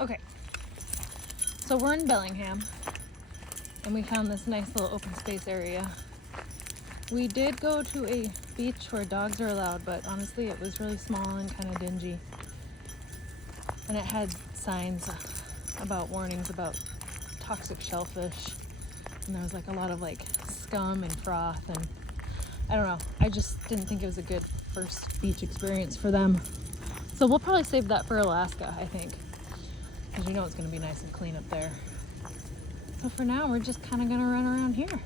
Okay, so we're in Bellingham, and we found this nice little open space area. We did go to a beach where dogs are allowed, but honestly it was really small and kind of dingy. And it had signs about warnings about toxic shellfish. And there was like a lot of like scum and froth, and I don't know. I just didn't think it was a good first beach experience for them. So we'll probably save that for Alaska, I think. Because you know it's going to be nice and clean up there. So for now, we're just kind of going to run around here.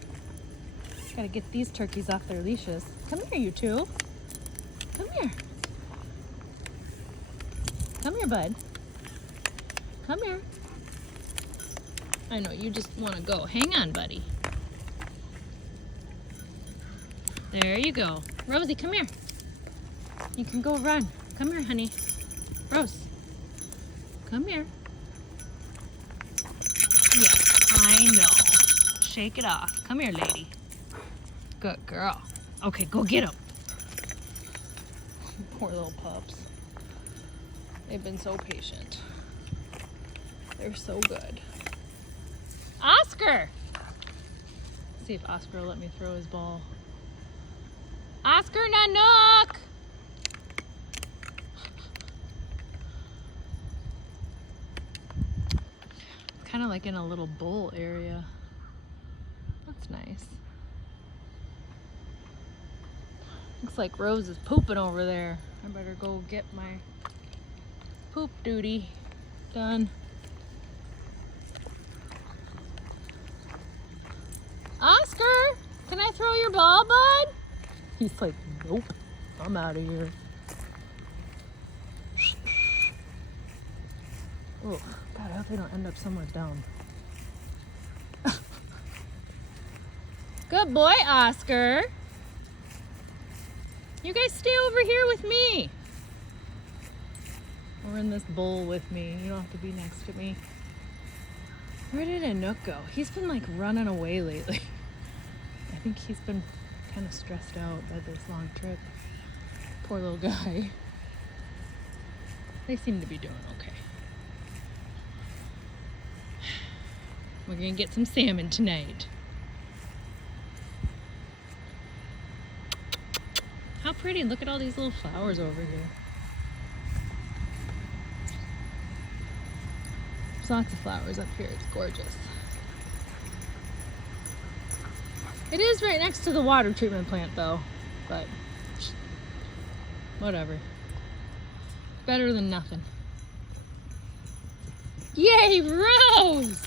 Got to get these turkeys off their leashes. Come here, you two. Come here. Come here, bud. Come here. I know, you just want to go. Hang on, buddy. There you go. Rosie, come here. You can go run. Come here, honey. Rose. Come here. Yes, I know. Shake it off. Come here, lady. Good girl. Okay, go get them. Poor little pups. They've been so patient. They're so good. Oscar! Let's see if Oscar will let me throw his ball. Oscar Nanook! It's kind of like in a little bowl area. That's nice. Looks like Rose is pooping over there. I better go get my poop duty done. Oscar, can I throw your ball, bud? He's like, nope, I'm out of here. Oh, God, I hope they don't end up somewhere dumb. Good boy, Oscar. You guys stay over here with me. Or in this bowl with me. You don't have to be next to me. Where did Anook go? He's been like running away lately. I think he's been kind of stressed out by this long trip. Poor little guy. They seem to be doing okay. We're gonna get some salmon tonight. How pretty, look at all these little flowers over here. There's lots of flowers up here, it's gorgeous. It is right next to the water treatment plant though, but whatever. Better than nothing. Yay, Rose!